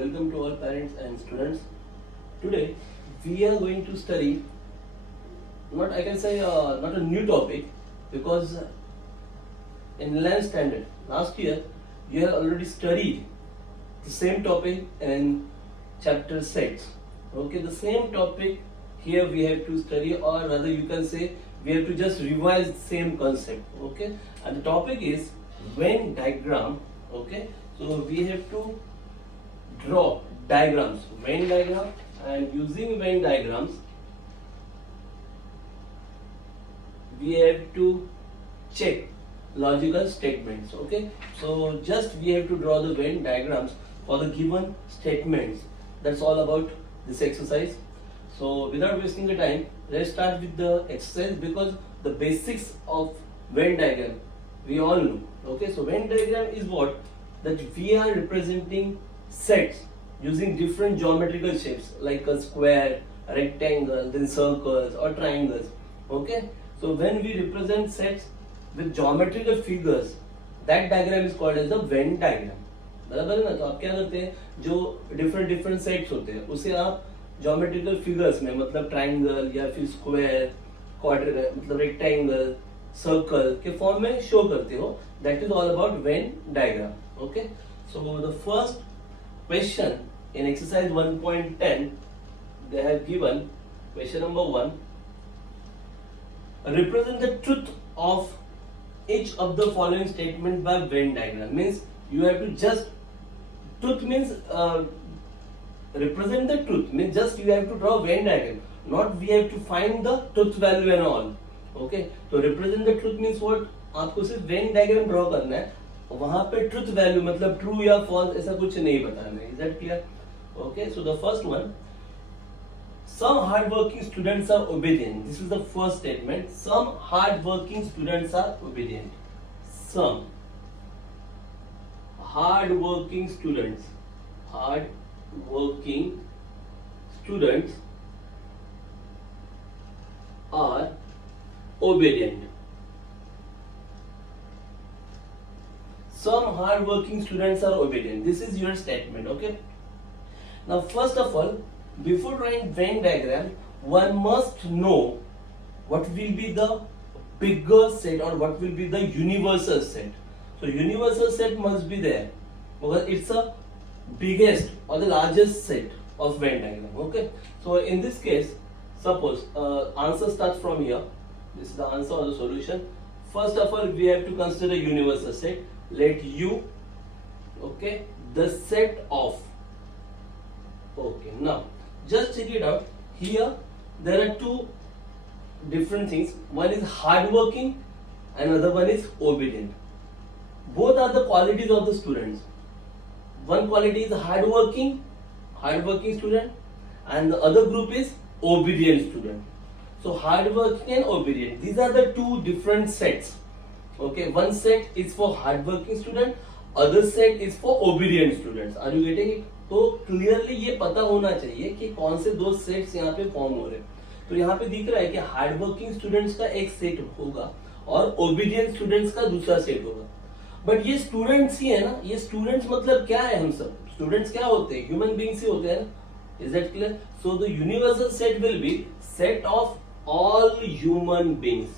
welcome to all parents and students. Today we are going to study not I can say not a new topic because in 11th standard last year you have already studied the same topic in chapter 6. Okay, the same topic here we have to study, or rather you can say we have to just revise the same concept. Okay, and the topic is Venn diagram. Okay, so we have to draw diagrams, Venn diagram, and using Venn diagrams we have to check logical statements. Okay, so just we have to draw the Venn diagrams for the given statements. That's all about this exercise. So without wasting the time, let's start with the exercise, because the basics of Venn diagram we all know. Okay, so Venn diagram is what? That we are representing sets using different geometrical shapes like a square, a rectangle, then circles or triangles. Okay, so when we represent sets with geometrical figures, that diagram is called as the Venn diagram. बराबर है ना? तो आप क्या करते हैं, जो different sets होते हैं उसे आप ज्योमेट्रिकल फिगर्स में, मतलब ट्राइंगल या फिर स्क्वायर, क्वाड्रेंट, मतलब रेक्टेंगल, सर्कल के फॉर्म में शो करते हो. That is all about when diagram. Okay, so the first question in exercise 1.10 they have given question number 1. Represent the truth of each of the following statement by Venn diagram. Means you have to just, truth means represent the truth, means just you have to draw Venn diagram, not we have to find the truth value and all. Okay, तो represent the truth means what? आपको सिर्फ Venn diagram draw करना है, वहां पे truth value मतलब true या false ऐसा कुछ नहीं बताना है. Is that clear? Okay, so the first one, some hard-working students are obedient. This is the first statement. Some hard-working students are obedient. Some hard-working students are obedient. Some hard-working students are obedient. This is your statement. Okay. Now, first of all, before drawing Venn diagram, one must know what will be the bigger set or what will be the universal set. So universal set must be there because it's a biggest or the largest set of Venn diagram. Okay, so in this case, suppose answer starts from here. This is the answer or the solution. First of all, we have to consider universal set. Let U, okay, the set of. Okay, now just check it out. Here there are two different things. One is hardworking, another one is obedient. Both are the qualities of the students. One quality is hardworking student, and the other group is obedient student. So hardworking and obedient, these are the two different sets. Okay, one set is for hardworking student, other set is for obedient students. Are you getting it? तो clearly ये पता होना चाहिए कि कौन से दो sets यहाँ पे फॉर्म हो रहे हैं. तो यहाँ पे दिख रहा है कि हार्डवर्किंग स्टूडेंट्स का एक सेट होगा और ओबीडियंट स्टूडेंट्स का दूसरा सेट होगा. बट ये स्टूडेंट्स ही है ना, ये स्टूडेंट्स मतलब क्या है? हम सब स्टूडेंट्स क्या होते हैं? ह्यूमन बीइंग्स ही होते हैं ना. Is that clear? So the universal set will be set of all human beings.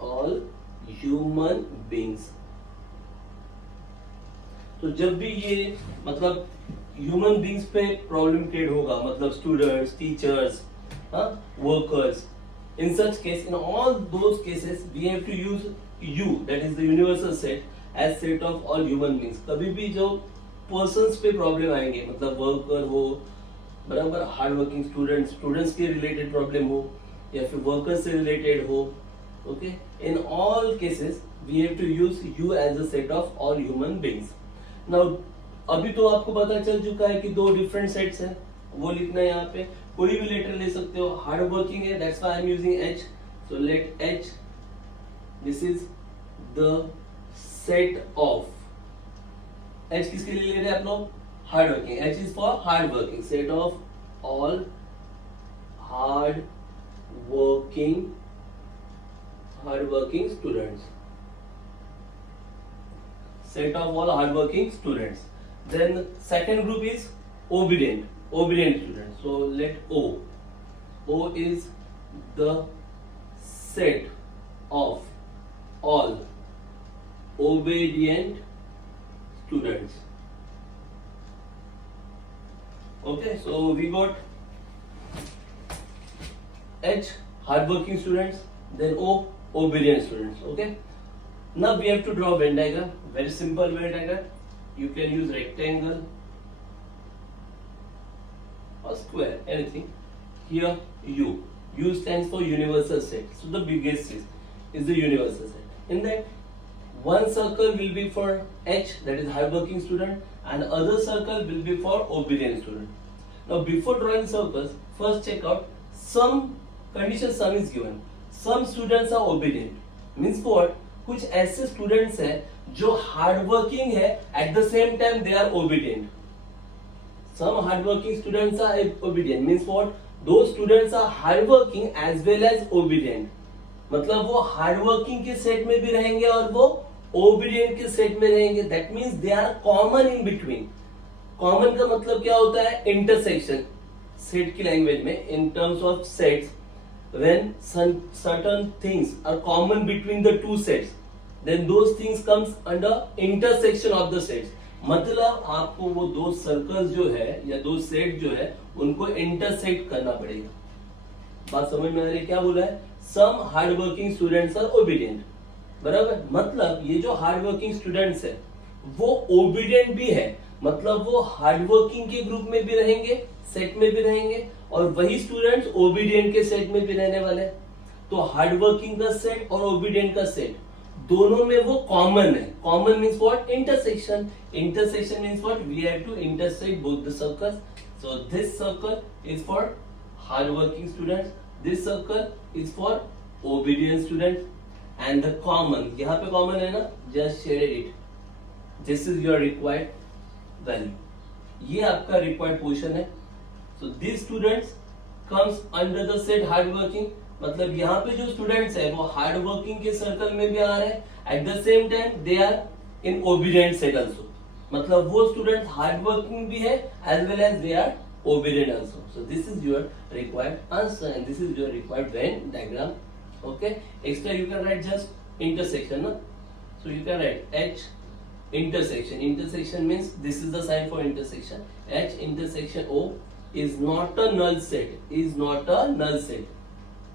All human beings. तो जब भी ये मतलब ह्यूमन बीइंग्स पे प्रॉब्लम क्रिएट होगा, मतलब students, teachers, workers, in such case, in all those cases we have to use U, that is the universal set, as set of all human beings. कभी भी जो persons पे problem आएंगे, मतलब worker हो, बराबर हार्ड वर्किंग स्टूडेंट्स के related problem हो या फिर वर्कर्स से रिलेटेड हो, okay, in all cases we have to use U as a set of all human beings. Now अभी तो आपको पता चल चुका है कि दो डिफरेंट सेट्स हैं, वो लिखना है. यहाँ पे कोई भी लेटर ले सकते हो. हार्ड वर्किंग है, that's why I am using H. So let H, this is the set of. H किसके लिए ले रहे हैं आप लोग? Hard working. H is for hard working. Set of all hard working students. Set of all hardworking students. Then second group is obedient student. So let O is the set of all obedient students. Okay, so we got H, hardworking students, then O, obedient students. Okay, now we have to draw Venn diagram. Very simple Venn diagram. You can use rectangle or square, anything. Here U stands for universal set. So the biggest is the universal set. In that, one circle will be for H, that is hardworking student, and other circle will be for obedient student. Now before drawing circles, first check out some condition. Sum is given. Some students are obedient. Means what? कुछ ऐसे students हैं जो hardworking है, at the same time they are obedient. Some hardworking students are obedient. Means what? Those students are hardworking as well as obedient. मतलब वो hardworking के set में भी रहेंगे और वो obedient के सेट में रहेंगे. That means they are common in between. Common का मतलब क्या होता है? Intersection. सेट की लैंग्वेज में in terms of sets, when certain things are common between the two sets, then those things comes under intersection of the sets. मतलब आपको वो दो सर्कल्स जो है या दो सेट जो है उनको इंटरसेक्ट करना पड़ेगा. बात समझ में आ रही है? क्या बोला है? Some hard working students are obedient. बराबर. मतलब ये जो हार्ड वर्किंग स्टूडेंट्स है वो ओबीडियंट भी है. मतलब वो हार्ड वर्किंग के ग्रुप में भी रहेंगे, सेट में भी रहेंगे, और वही स्टूडेंट्स ओबीडियंट के सेट में भी रहने वाले हैं. तो हार्ड वर्किंग का सेट और ओबीडियंट का सेट दोनों में वो कॉमन है. Common means what? Intersection. Intersection means what? We have to intersect both the circles. So this circle is for hard working students, this circle is for obedient students, and the common, यहाँ पे common है ना, just shaded it. This is your required value. ये आपका required portion है. So this students comes under the set hard working. मतलब यहाँ पे जो स्टूडेंट्स है वो हार्ड वर्किंग के सर्कल में भी आ रहे हैं, at the same time they are in obedient set also. मतलब वो स्टूडेंट हार्ड वर्किंग भी है as well as they are obedient also. So this is your required answer and this is your required Venn diagram. Okay, extra you can write just intersection ना. So you can write H intersection. Intersection means this is the sign for intersection. H intersection O is not a null set. Is not a null set.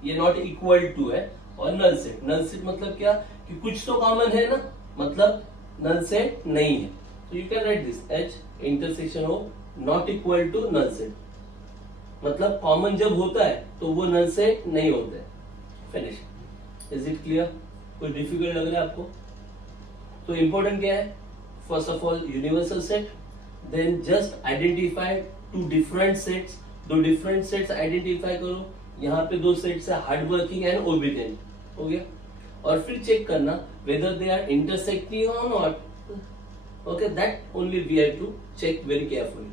ये not equal to है. और null set, नल set मतलब क्या? कि कुछ तो common है ना, मतलब नल सेट नहीं है. तो you can write this H intersection O not equal to null set. मतलब कॉमन जब होता है तो वो नल सेट नहीं होता है. फिनिश. Is it clear? कोई डिफिकल्ट लग रहा है आपको? तो इंपॉर्टेंट क्या है? First of all universal set, then just identify two different sets. दो डिफरेंट सेट्स आइडेंटिफाई करो. यहाँ पे दो सेट्स है हार्ड वर्किंग एंड ओबीडियंट. हो गया. और फिर चेक करना वेदर दे आर इंटरसेक्टिंग और not. Okay, that only we have to check very carefully.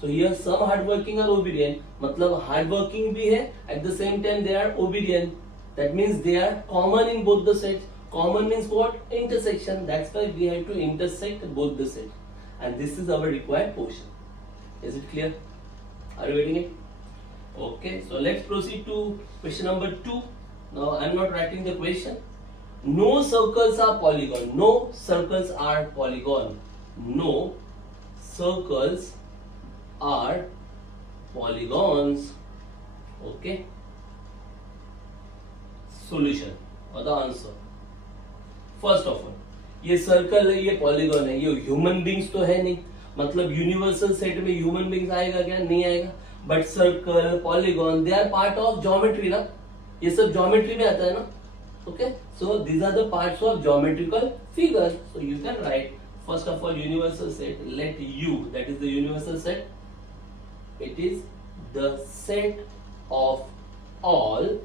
So here some hard working और ओबीडियंट, मतलब हार्ड वर्किंग भी है at the same time they are obedient. That means they are common in both the sets. Common means what? Intersection. That's why we have to intersect both the sets. And this is our required portion. Is it clear? Are you getting it? Okay. So let's proceed to question number 2. Now I'm not writing the question. No circles are polygon. No circles are polygon. No circles are polygons. Okay. Solution or the answer. First of all, ये circle है, ये polygon है, ये human beings तो है नहीं. मतलब universal set में ह्यूमन बींग्स आएगा क्या? नहीं आएगा. But circle, polygon, they are part of geometry ना. ये सब ज्योमेट्री में आता है ना. Okay, so these are the parts of geometrical figure. So you can write first of all universal set. Let U, that is the universal set. It is the set of all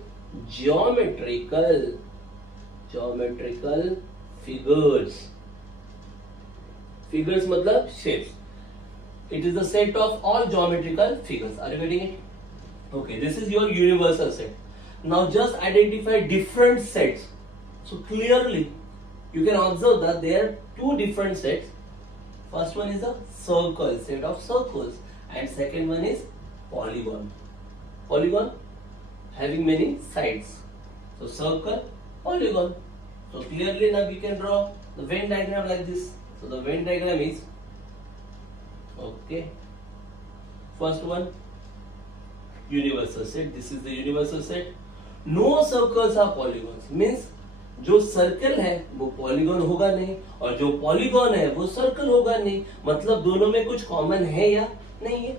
geometrical figures. Figures मतलब shapes. It is the set of all geometrical figures. Are you getting it? Okay, this is your universal set. Now just identify different sets. So clearly you can observe that there are two different sets. First one is a circle, set of circles, and second one is polygon. Polygon having many sides. So circle, polygon. So clearly now we can draw the Venn diagram like this. So the Venn diagram is, okay, first one universal set. This is the universal set. No circles are polygons. Means जो circle है वो polygon होगा नहीं और जो polygon है वो circle होगा नहीं. मतलब दोनों में कुछ कॉमन है या नहीं है?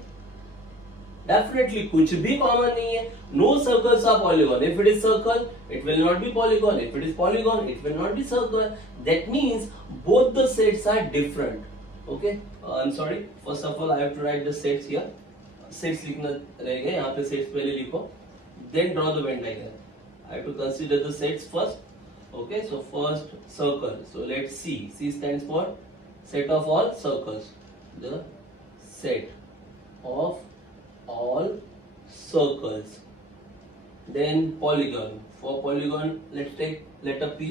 डेफिनेटली कुछ भी कॉमन नहीं है. No circles are polygon. If it is circle it will not be polygon. If it is polygon it will not be circle. That means both the sets are different. Okay, I am sorry, first of all I have to write the sets here. Sets लिखना रहेगा यहाँ पे. Sets पहले लिखो, then draw the Venn diagram. I have to consider the sets first. Okay, so first circle. So let's see. C stands for set of all circles. The set of all circles. Then polygon. For polygon, let's take letter P.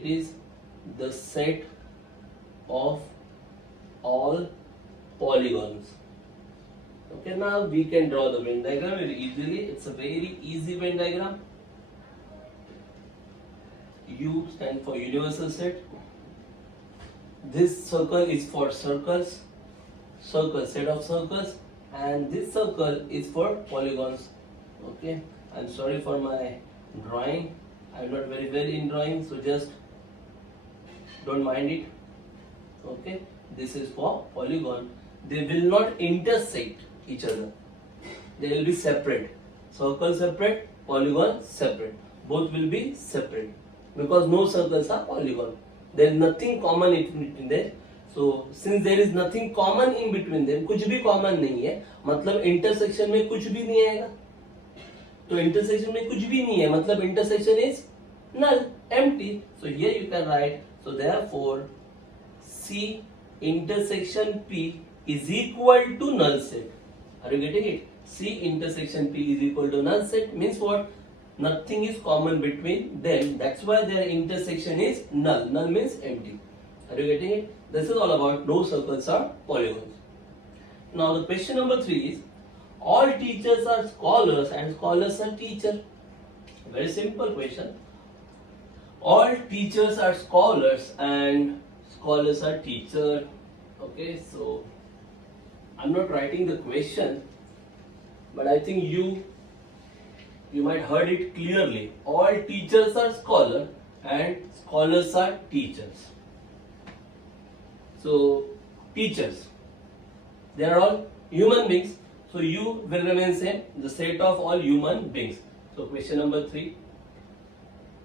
It is the set of all polygons. Okay, now we can draw the Venn diagram very easily. It's a very easy Venn diagram. U stands for universal set. This circle is for circles, set of circles, and this circle is for polygons. Okay, I'm sorry for my drawing. I'm not very well in drawing, so just don't mind it. Okay, this is for polygon. They will not intersect each other. They will be separate. Circle separate, polygon separate. Both will be separate. Because no circles are polygon. There is nothing common in between them. So since there is nothing common in between them, कुछ भी common नहीं है, मतलब intersection में कुछ भी नहीं आएगा. तो intersection में कुछ भी नहीं है, मतलब intersection is null, empty. So here you can write. So therefore C intersection P is equal to null set. Are you getting it? C intersection P is equal to null set means what? Nothing is common between them. That's why their intersection is null. Null means empty. Are you getting it? This is all about no circles are polygons. Now the question number 3 is, all teachers are scholars and scholars are teachers. Very simple question. All teachers are scholars and scholars are teachers. Okay, so I'm not writing the question, but I think you might heard it clearly. All teachers are scholars and scholars are teachers. So teachers, they are all human beings. So you will remain same, the set of all human beings. So question number 3.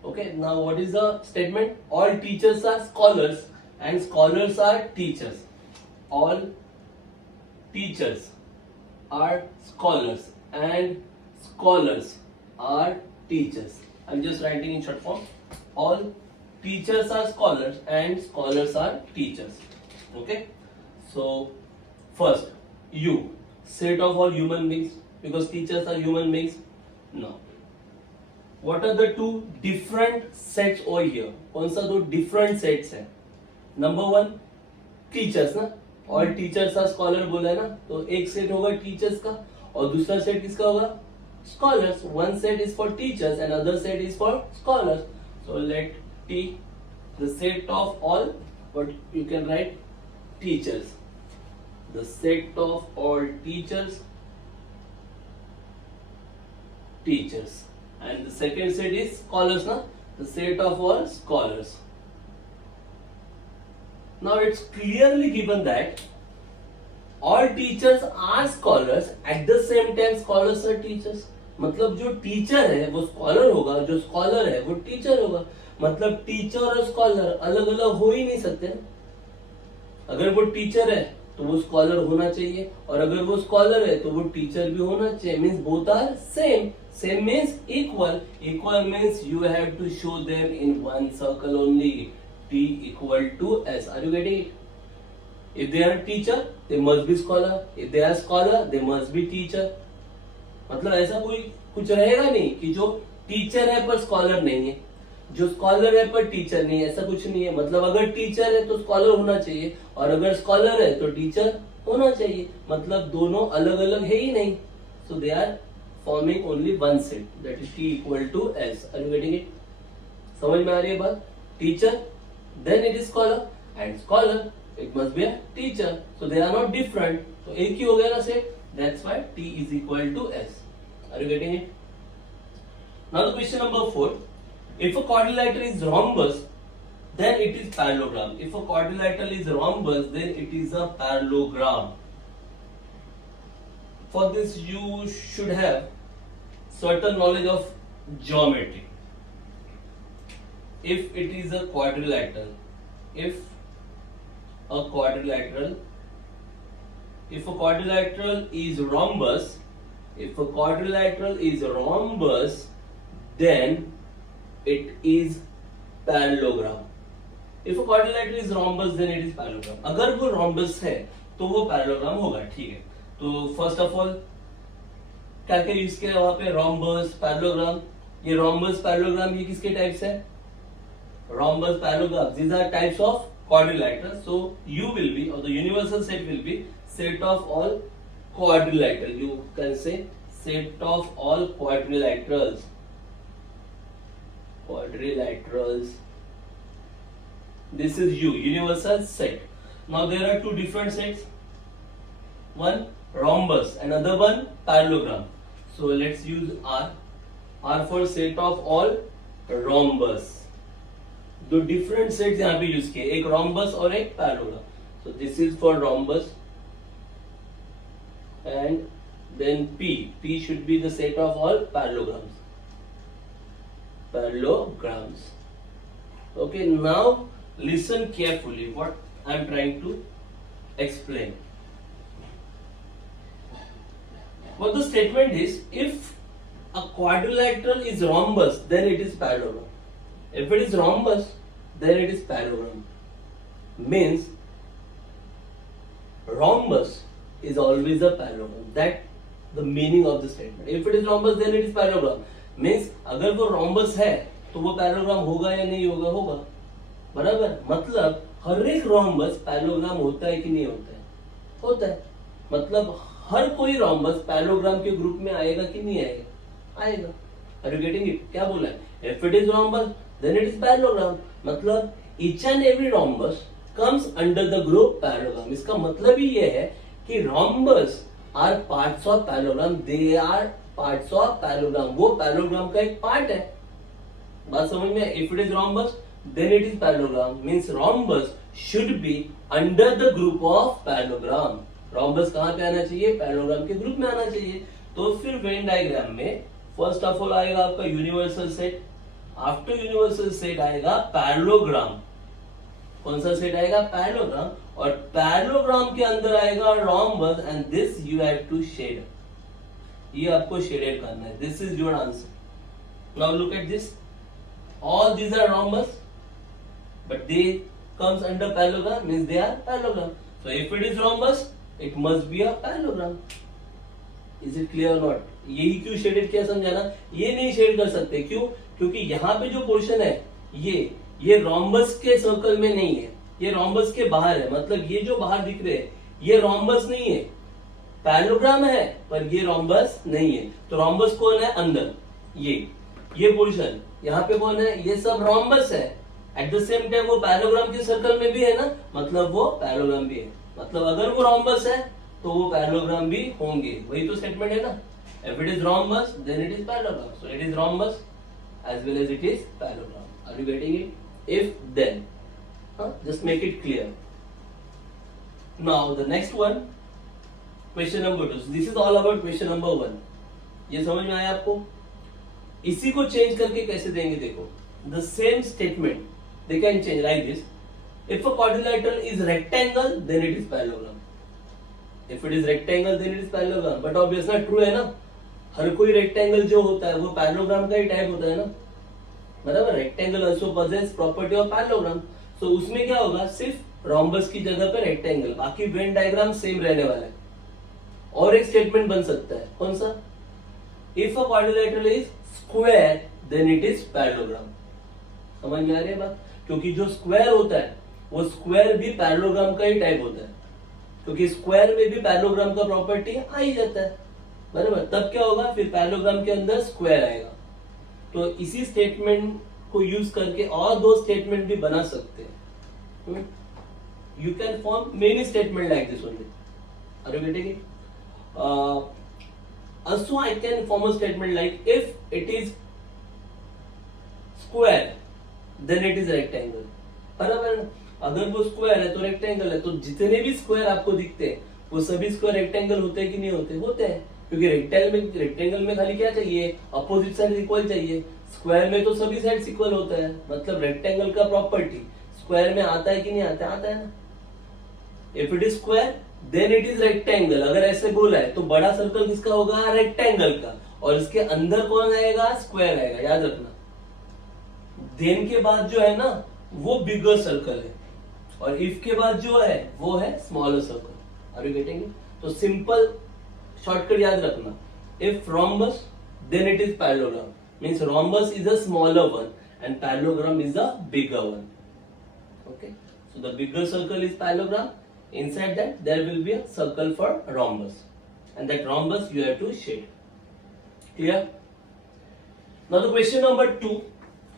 Okay, now what is the statement? All teachers are scholars and scholars are teachers. All teachers are scholars and scholars are teachers. I'm just writing in short form. All teachers are scholars and scholars are teachers. Okay, so first you, set of all human beings, because teachers are human beings. Now what are the two different sets over here? कौन सा दो different sets है? Number 1 teachers ना, all teachers are scholar बोला है ना, तो एक सेट होगा teachers का और दूसरा सेट किसका होगा? Scholars. One set is for teachers and other set is for scholars. So let T, the set of all, but you can write teachers. The set of all teachers, and the second set is scholars, na? The set of all scholars. Now it's clearly given that all teachers are scholars, at the same time scholars are teachers. मतलब जो teacher है वो scholar होगा, जो scholar है वो teacher होगा. मतलब टीचर और स्कॉलर अलग अलग हो ही नहीं सकते. अगर वो टीचर है तो वो स्कॉलर होना चाहिए और अगर वो स्कॉलर है तो वो टीचर भी होना चाहिए. Means both are same. Same means equal. Equal means you have to show them in one circle only. T equal to S. Are you getting it? If they are teacher, they must be scholar. If they are scholar, they must be teacher. मतलब ऐसा कोई कुछ रहेगा नहीं कि जो teacher है पर स्कॉलर नहीं है, जो स्कॉलर है पर टीचर नहीं है. ऐसा कुछ नहीं है. मतलब अगर टीचर है तो स्कॉलर होना चाहिए और अगर स्कॉलर है तो टीचर होना चाहिए, मतलब दोनों अलग अलग है ही नहीं, so they are forming only one set, that is T equal to S. Are you getting it? समझ में आ रही है बात? Teacher, then it is scholar, and scholar it must be a teacher, so they are not different, तो एक ही हो गया ना set, that's why T is equal to S. Are you getting it? Now question number 4, if a quadrilateral is rhombus then it is parallelogram. If a quadrilateral is rhombus then it is a parallelogram. For this you should have certain knowledge of geometry. If it is a quadrilateral, if a quadrilateral is rhombus, if a quadrilateral is rhombus then it is parallelogram. If a quadrilateral is rhombus then it is parallelogram. अगर वो rhombus है तो वो parallelogram होगा, ठीक है। तो first of all क्या क्या यूज किया वहां पे? rhombus, parallelogram। ये rhombus, parallelogram ये किसके टाइप्स है? rhombus, parallelogram, these are types of quadrilateral. So U will be, or the universal set will be set of all quadrilateral. You can say set of all quadrilaterals. This is U, universal set. Now there are two different sets, one rhombus, another one parallelogram. So let's use R for set of all rhombus. दो different sets यहाँ पे use किए, एक rhombus और एक parallelogram. So this is for rhombus, and then P should be the set of all parallelograms. Okay, now listen carefully what I am trying to explain. What the statement is, if a quadrilateral is rhombus then it is parallelogram. If it is rhombus then it is parallelogram. Means rhombus is always a parallelogram. That the meaning of the statement. If it is rhombus then it is parallelogram. Means अगर वो rhombus है तो वो parallelogram होगा या नहीं होगा? होगा, बराबर। मतलब हर एक रोम्बस पैरेललोग्राम होता है कि नहीं होता है? होता है। मतलब हर कोई रोम्बस पैरेललोग्राम के ग्रुप में आएगा कि नहीं आएगा? आएगा। Are you getting it? क्या बोला है? If it is rhombus then it is parallelogram, मतलब each and every rhombus comes under the group parallelogram. इसका मतलब ही ये है कि rhombus are parts of parallelogram, they are parts of parallelogram, वो पैरेललोग्राम का एक पार्ट है। बात समझ में? If it is rhombus then it is parallelogram, means rhombus should be under the group of parallelogram. rhombus कहाँ पे आना चाहिए? पैरेललोग्राम के ग्रुप में आना चाहिए। तो फिर वेन डायग्राम में फर्स्ट ऑफ ऑल आएगा आपका universal set, after universal set आएगा पैरेललोग्राम। कौन सा सेट आएगा? पैरेललोग्राम। और पैरेललोग्राम के अंदर आएगा rhombus, and this you have to shade, ये आपको शेडेड करना है। This is your answer. Now look at this, all these are rhombus but they comes under parallelogram, means they are parallelogram. So if it is rhombus it must be a parallelogram. Is it clear or not? यही क्यों shaded किया समझाना? ये नहीं shade कर सकते, क्यों? क्योंकि यहाँ पे जो पोर्शन है ये rhombus के सर्कल में नहीं है, ये rhombus के बाहर है। मतलब ये जो बाहर दिख रहे हैं ये rhombus नहीं है, पैरेललोग्राम है पर ये रोम्बस नहीं है। तो रोम्बस कौन है? अंदर ये पोर्शन, यहाँ पे कौन है? ये सब रोम्बस है। एट द सेम टाइम वो पैरेललोग्राम के सर्कल में भी है ना, मतलब वो पैरेललोग्राम भी है। मतलब अगर वो रोम्बस है तो वो पैरेललोग्राम भी होंगे, वही तो स्टेटमेंट है ना। If it is rhombus then it is parallelogram, so it is rhombus as well as it is parallelogram. Are you getting it? If then, just make it clear. Now the next one, question number 2। This is all about question number 1। ये समझ में आया आपको? इसी को change करके कैसे देंगे? देखो, the same statement they can change like this, if a quadrilateral is rectangle then it is parallelogram. If it is rectangle then it is parallelogram, but obvious ना, ट्रू है ना, हर कोई रेक्टेंगल जो होता है वो पैरेललोग्राम का ही टाइप होता है ना, बराबर। Rectangle also possess property of parallelogram. So उसमें क्या होगा? सिर्फ रोम्बस की जगह पे रेक्टेंगल, बाकी वेन डायग्राम सेम रहने वाला है। और एक स्टेटमेंट बन सकता है, कौन सा? If a quadrilateral is square then it is parallelogram. समझ में आ रही है बात? क्योंकि जो स्क्वायर होता है वो स्क्वायर भी पैरेललोग्राम का ही टाइप होता है। क्योंकि स्क्वायर में भी पैरेललोग्राम का प्रॉपर्टी आ ही जाता है, बराबर। तब क्या होगा, फिर पैरेललोग्राम के अंदर स्क्वायर आएगा। तो इसी स्टेटमेंट को यूज करके और दो स्टेटमेंट भी बना सकते हैं। You can form many statement like this only. Are you getting it? Also I can form a statement like if it is square then it is rectangle, बराबर। अगर वो स्क्वायर है तो रेक्टेंगल है। तो जितने भी स्क्वायर आपको दिखते हैं वो सभी स्क्वायर रेक्टेंगल होते हैं कि नहीं होते? होते हैं, क्योंकि रेक्टेंगल में खाली क्या चाहिए, अपोजिट साइड इक्वल चाहिए। स्क्वायर में तो सभी साइड इक्वल होता है, मतलब रेक्टेंगल का प्रॉपर्टी स्क्वायर में आता है कि नहीं आता? आता है ना। If it is square then it is rectangle. अगर ऐसे बोला है तो बड़ा सर्कल किसका होगा? रेक्टेंगल का। और इसके अंदर कौन आएगा? स्क्वायर आएगा, याद रखना। देन के बाद जो है ना वो बिगर सर्कल है, और इफ के बाद जो है वो है smaller circle. Are you getting it? तो सिंपल शॉर्टकट याद रखना, if rhombus then it is parallelogram, means rhombus is a smaller one and parallelogram is a bigger one. Okay, so the bigger circle is parallelogram. Inside that there will be a circle for rhombus, and that rhombus you have to shade. Clear? Now the question number 2,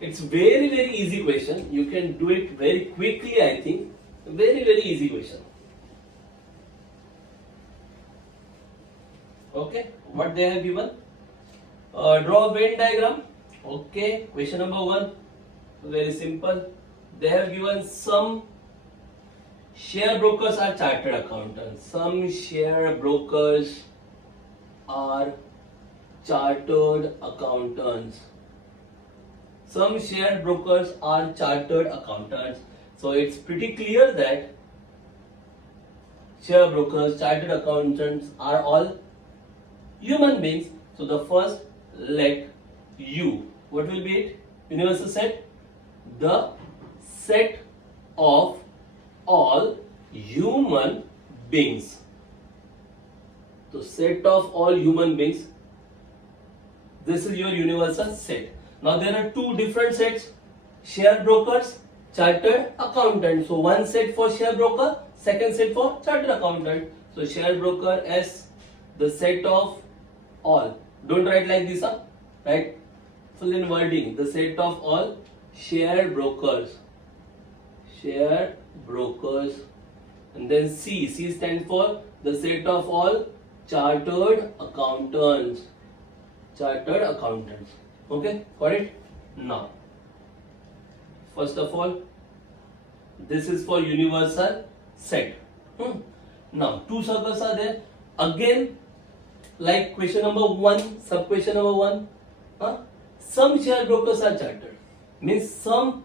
it's very easy question. You can do it very quickly, I think. Very easy question. Okay, what they have given? Draw a Venn diagram. Okay, question number 1, very simple. They have given some share brokers are chartered accountants. Some share brokers are chartered accountants. Some share brokers are chartered accountants. So it's pretty clear that share brokers, chartered accountants are all human beings. So the first, let U, what will be it? Universal set? The set of all human beings. So set of all human beings, this is your universal set. Now there are two different sets, share brokers, chartered accountant. So one set for share broker, second set for chartered accountant. So share broker as the set of all. Don't write like this, write full in wording, the set of all share brokers. Share brokers. And then C stands for the set of all chartered accountants. Chartered accountants. Okay, got it? Now, first of all, this is for universal set. Now, two circles are there. Again, like question number 1, sub question number 1. Some share brokers are chartered. Means some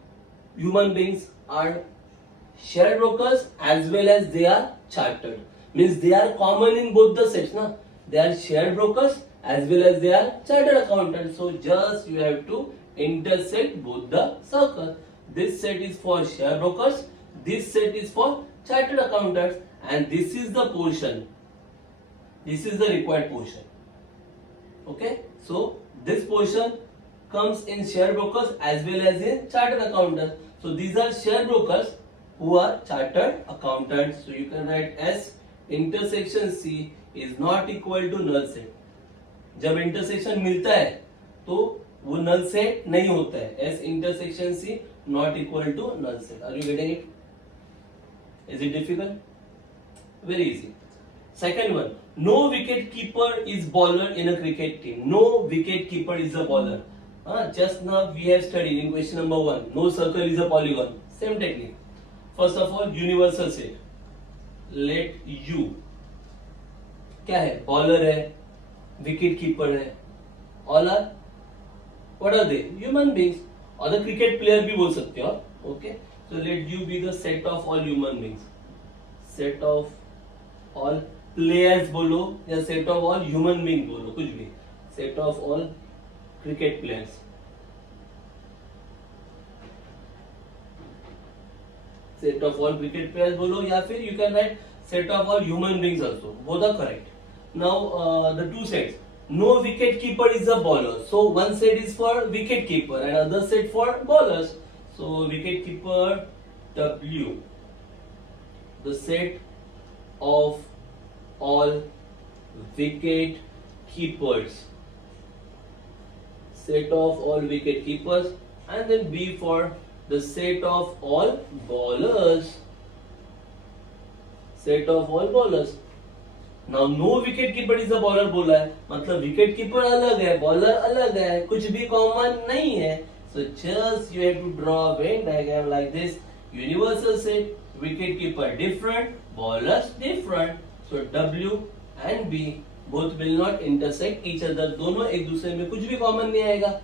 human beings are share brokers as well as they are chartered. Means they are common in both the sets. Na? They are share brokers as well as they are chartered accountants. So just you have to intersect both the circles. This set is for share brokers, this set is for chartered accountants, and this is the portion. This is the required portion. Okay, so this portion comes in share brokers as well as in chartered accountants. So these are share brokers who are chartered accountants. So you can write S intersection C is not equal to null set. जब intersection मिलता है तो वो null set नहीं होता है. S intersection C not equal to null set. Are you getting it? Is it difficult? Very easy. Second one, no wicket keeper is bowler in a cricket team. No wicket keeper is a bowler. Just now we have studied in question number 1. No circle is a polygon. Same technique. First of all, universal set. Let U. क्या है? Bowler है, wicket keeper है. All are what are they? Human beings. और the cricket player भी बोल सकते हो. Okay, so let U be the set of all human beings. Set of all players बोलो या set of all human being बोलो, कुछ भी. Set of all cricket players. Set of all cricket players बोलो या फिर you can write set of all human beings also. Both are correct. Now the two sets. No wicket keeper is a bowler. So one set is for wicket keeper and other set for bowlers. So wicket keeper W. The set of all wicket keepers. Set of all wicket keepers. And then B for the set of all bowlers. Set of all bowlers. Now no wicket keeper is a bowler बोला है, मतलब wicket keeper अलग है, bowler अलग है, कुछ भी common नहीं है. So just you have to draw a Venn diagram like this. Universal set, wicket keeper different, bowlers different. So W and B both will not intersect each other. दोनों एक दूसरे में कुछ भी कॉमन नहीं आएगा.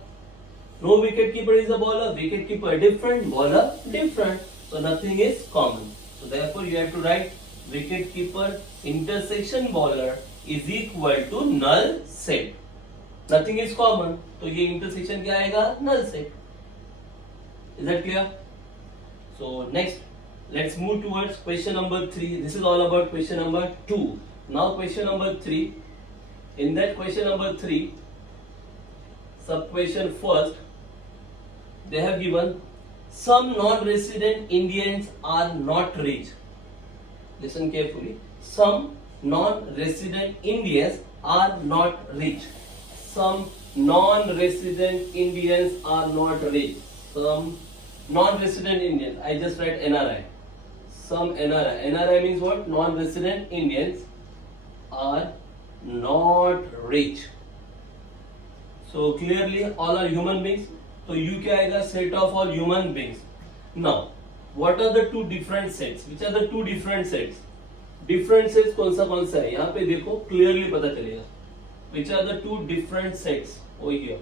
No wicket keeper is a bowler, wicket keeper different, bowler different. So nothing is common. So therefore you have to write wicket keeper intersection bowler is equal to null set. Nothing is common. तो ये intersection क्या आएगा? Null set. Is that clear? So next, let's move towards question number 3. This is all about question number 2. Now question number 3. In that question number 3, sub question first, they have given some non-resident Indians are not rich. Listen carefully. Some non-resident Indians are not rich. Some non-resident Indians are not rich. Some non-resident Indians. I just write NRI. Some NRI. NRI means what? Non-resident Indians are not rich. So clearly all are human beings. So U क्या आएगा? Set of all human beings. Now, what are the two different sets? Which are the two different sets? Different sets कौन सा है? यहाँ पे देखो clearly पता चलेगा. Which are the two different sets? over here.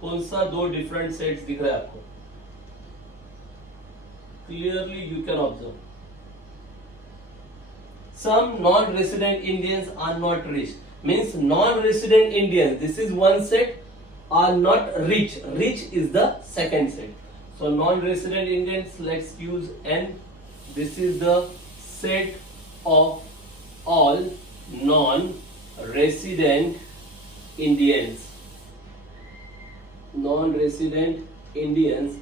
कौन सा दो different sets दिख रहा है आपको? Clearly you can observe. Some non-resident Indians are not rich. Means non-resident Indians, this is one set, are not rich. Rich is the second set. So non-resident Indians, let's use N. This is the set of all non-resident Indians. Non-resident Indians.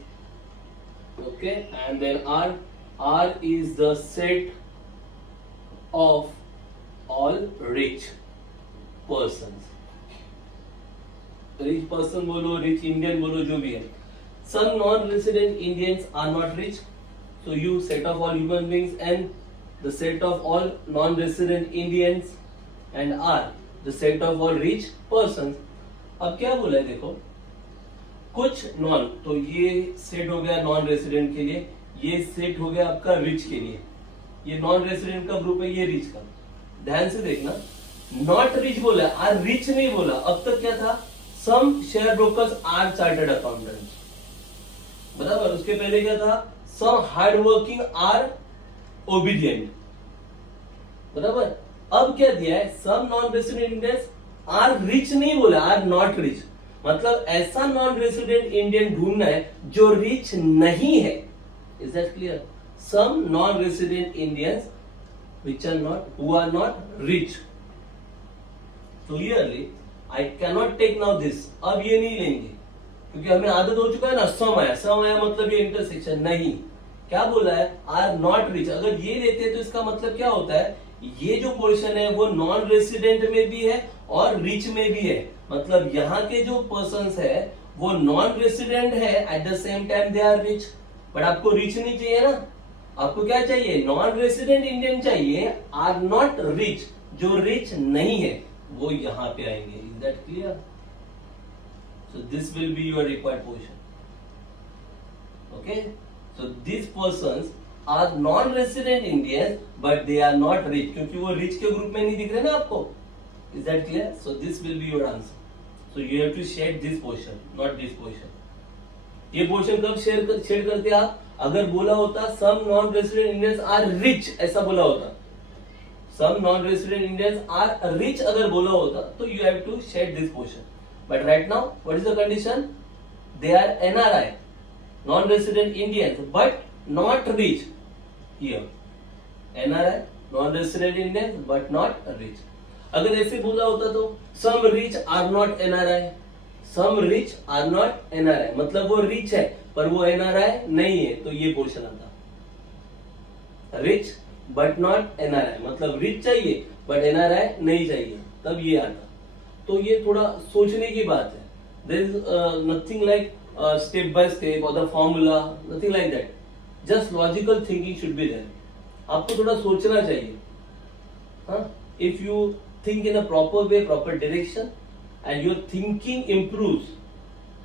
Okay, and then R. R is the set of all rich persons. Rich person बोलो, rich Indian बोलो, जो भी है. Some non-resident Indians are not rich. So you set of all human beings and the set of all non-resident Indians and R the set of all rich persons. अब क्या बोला है देखो, कुछ नॉन, तो ये सेट हो गया नॉन रेसिडेंट के लिए, ये सेट हो गया आपका रिच के लिए. ये नॉन रेसिडेंट का ग्रुप है, ये रिच का. ध्यान से देखना, नॉट रिच बोला, आर रिच नहीं बोला. अब तक क्या था? Some share brokers are chartered accountants, बराबर. उसके पहले क्या था? Some hard working are obedient, बराबर. अब क्या दिया है? Some non resident Indians are rich नहीं बोला, आर नॉट रिच. मतलब ऐसा नॉन रेसिडेंट इंडियन ढूंढना है जो रिच नहीं है. Is that clear? Some non resident Indians which are not, who are not rich. Clearly I cannot take now this. अब ये नहीं लेंगे क्योंकि हमें आदत हो चुका है ना. सम आया, सम आया मतलब ये इंटरसेक्शन नहीं. क्या बोला है? Are not rich. अगर ये लेते हैं तो इसका मतलब क्या होता है? ये जो पोर्शन है वो नॉन रेसिडेंट में भी है और रिच में भी है. मतलब यहाँ के जो पर्सन्स है वो नॉन रेसिडेंट है, at the same time they are rich. But आपको रिच नहीं चाहिए ना, आपको क्या चाहिए? नॉन रेसिडेंट इंडियन चाहिए. आर नॉट रिच, जो रिच नहीं है वो यहां पे आएंगे. Is that clear? So this will be your required portion. Okay, so this persons are non resident Indians but they are not rich, क्योंकि वो रिच के ग्रुप में नहीं दिख रहे ना आपको. Is that clear? So this will be your answer. So you have to shade this portion, not this portion. ये पोर्शन कब शेड करते आप? अगर बोला होता some non resident Indians are rich, ऐसा बोला होता. Some non resident Indians are rich अगर बोला होता तो you have to shade this portion. But right now what is the condition? They are NRI, non resident Indians but not rich. Here NRI, non resident Indians but not rich. अगर ऐसे बोला होता तो some rich are not NRI, some rich are not NRI, मतलब वो rich है पर वो एनआरआई नहीं है, तो ये पोर्शन आता. रिच बट नॉट एनआरआई, मतलब रिच चाहिए बट एनआरआई नहीं चाहिए, तब ये आता। तो ये थोड़ा सोचने की बात है। There is nothing like step by step और the formula, nothing like that, just logical thinking should be there. आपको थोड़ा सोचना चाहिए। हाँ, if you think in a proper way, proper direction, and your thinking improves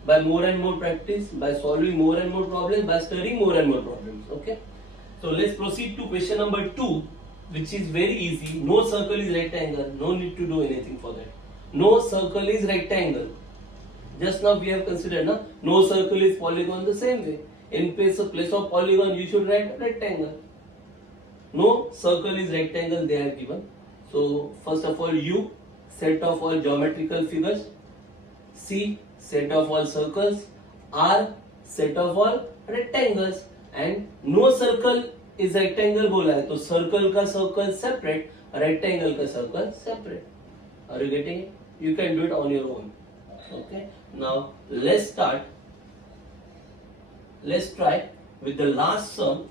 by more and more practice, by solving more and more problems, by studying more and more problems. Okay, so let's proceed to question number 2, which is very easy. No circle is rectangle, no need to do anything for that. No circle is rectangle. Just now we have considered, na, no circle is polygon. The same way, in place of polygon you should write rectangle. No circle is rectangle, they are given. So first of all, U, set of all geometrical figures, C, set of all circles, R, set of all rectangles, and no circle is rectangle बोला है तो circle का circle separate, rectangle का circle separate. Are you getting it? You can do it on your own. Okay. Now let's start. Let's try with the last sum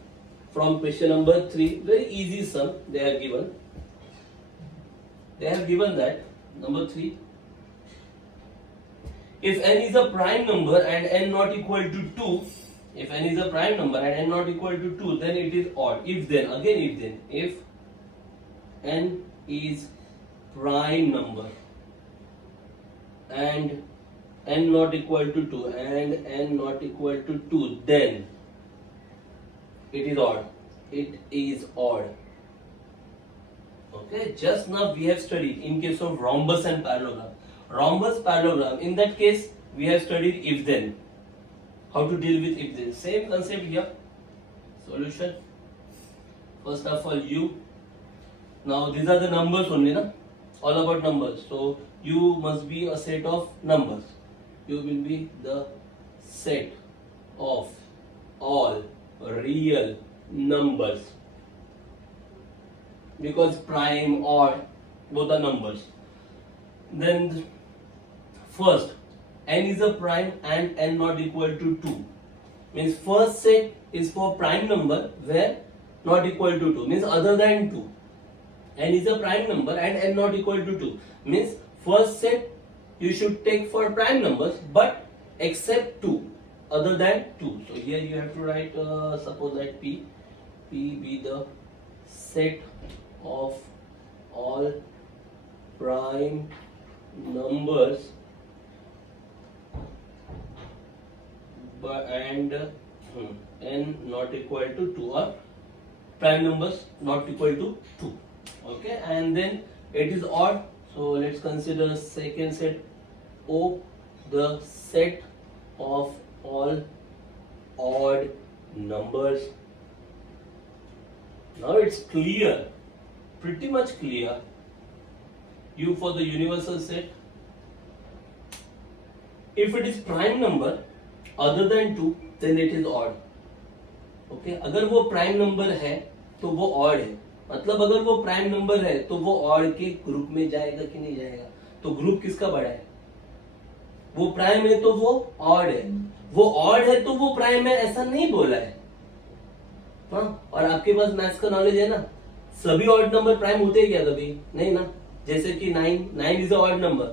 from question number 3. Very easy sum they are given. They have given that number 3, if n is a prime number and n not equal to 2, if n is a prime number and n not equal to 2, then it is odd. If then, again if then, if n is prime number and n not equal to 2 and n not equal to 2, then it is odd. It is odd. Okay, just now we have studied in case of rhombus and parallelogram. Rhombus, parallelogram, in that case we have studied if then. How to deal with if then. Same concept here. Solution. First of all, U. Now these are the numbers only, na? All about numbers. So U must be a set of numbers. U will be the set of all real numbers. Because prime, odd, both are numbers. Then first, n is a prime and n not equal to 2. Means first set is for prime number where not equal to 2. Means other than 2. N is a prime number and n not equal to 2. Means first set you should take for prime numbers but except 2. Other than 2. So here you have to write suppose that P be the set of all prime numbers and n not equal to 2, or prime numbers not equal to 2. Okay, and then it is odd, so let's consider second set O, the set of all odd numbers. Now it's clear, pretty much clear. U for the universal set. If it is prime number other than 2, then it is odd. Okay, अगर वो prime number है तो वो odd है, मतलब अगर वो prime number है तो वो odd के ग्रुप में जाएगा कि नहीं जाएगा? तो ग्रुप किसका बड़ा है? वो prime है तो वो odd है, वो odd है तो वो prime है, ऐसा नहीं बोला है। हाँ, और आपके पास मैथ्स का नॉलेज है ना, सभी ऑड नंबर प्राइम होते हैं क्या कभी? नहीं ना। जैसे कि 9 is a odd number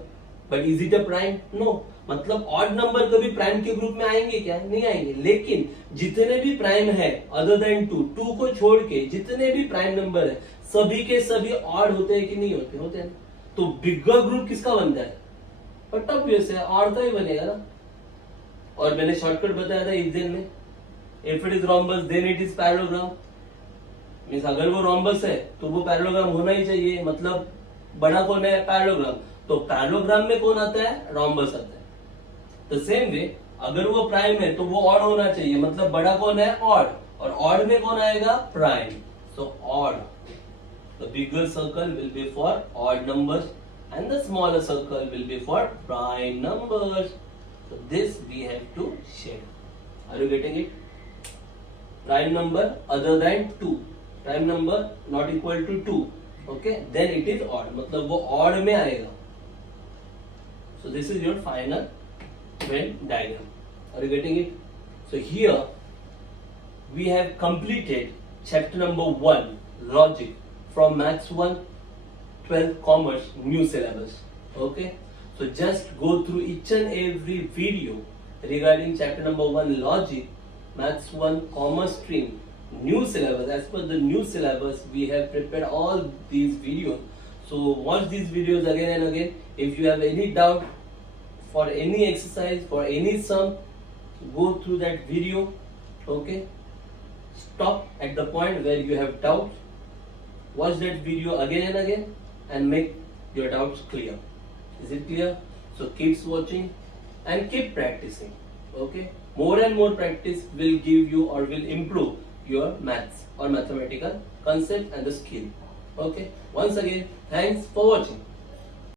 but is it a prime? No. मतलब ऑड नंबर कभी प्राइम के ग्रुप में आएंगे क्या? नहीं आएंगे। लेकिन जितने भी प्राइम है अदर देन 2 को छोड़ के जितने भी प्राइम नंबर है सभी के सभी ऑड होते हैं कि नहीं होते? होते हैं। तो बिगर ग्रुप किसका बनता है? बट ऑब्वियस है, ऑड का ही बनेगा ना। और मैंने शॉर्टकट बताया था इफ देन में, if it is rhombus then it is parallelogram. Means अगर वो रॉम्बस है तो वो पैरेललोग्राम होना ही चाहिए, मतलब बड़ा कौन है? पैरेललोग्राम। तो पैरेललोग्राम में कौन आता है? रॉम्बस आता है। द सेम वे अगर वो प्राइम है तो वो ऑड होना चाहिए, मतलब बड़ा कौन है? ऑड। और ऑड में कौन आएगा? Prime. So odd, the bigger circle will be for odd numbers and the smaller circle will be for prime numbers. So this we have to share. Are you getting it? Prime number other than 2, prime number not equal to 2, okay, then it is odd, मतलब वो odd में आएगा. So this is your final Venn diagram. Are you getting it? So here we have completed chapter number 1, logic from Maths 1 12 Commerce new syllabus. Okay, so just go through each and every video regarding chapter number 1 logic, Maths 1 Commerce stream new syllabus. As per the new syllabus, we have prepared all these videos. So watch these videos again and again. If you have any doubt for any exercise, for any sum, go through that video. Okay, stop at the point where you have doubts, watch that video again and again and make your doubts clear. Is it clear? So keep watching and keep practicing. Okay, more and more practice will give you or will improve your maths or mathematical concept and the skill. Okay, once again, thanks for watching.